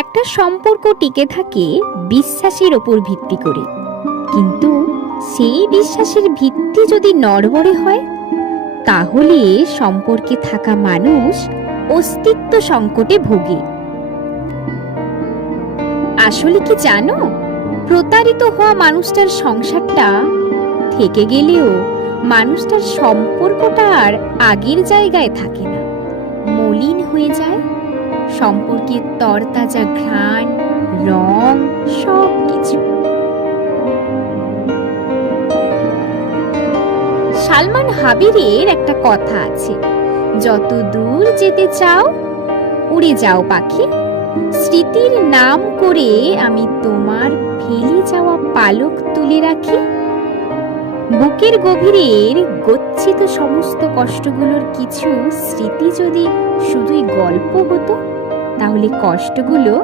একটা সম্পর্ক টিকে থাকে বিশ্বাসের ওপর ভিত্তি করে, কিন্তু সেই বিশ্বাসের ভিত্তি যদি নড়বড়ে হয়, তাহলে সম্পর্কে থাকা মানুষ অস্তিত্ব সংকটে ভোগে। আসলে কি জানো, প্রতারিত হওয়া মানুষটার সংসারটা থেকে গেলেও মানুষটার সম্পর্কটা আর আগের জায়গায় থাকে না, মলিন হয়ে যায়। সম্পর্কের তরতাজা ঘ্রাণ, রং, সবকিছু। সালমান হাবিরের একটা কথা আছে, যত দূর যেতে চাও উড়ে যাও পাখি, স্মৃতির নাম করে আমি তোমার ফেলে যাওয়া পালক তুলে রাখি। বুকের গভীরের গচ্ছিত সমস্ত কষ্টগুলোর কিছু স্মৃতি যদি শুধুই গল্প হতো, তাহলে কষ্টগুলো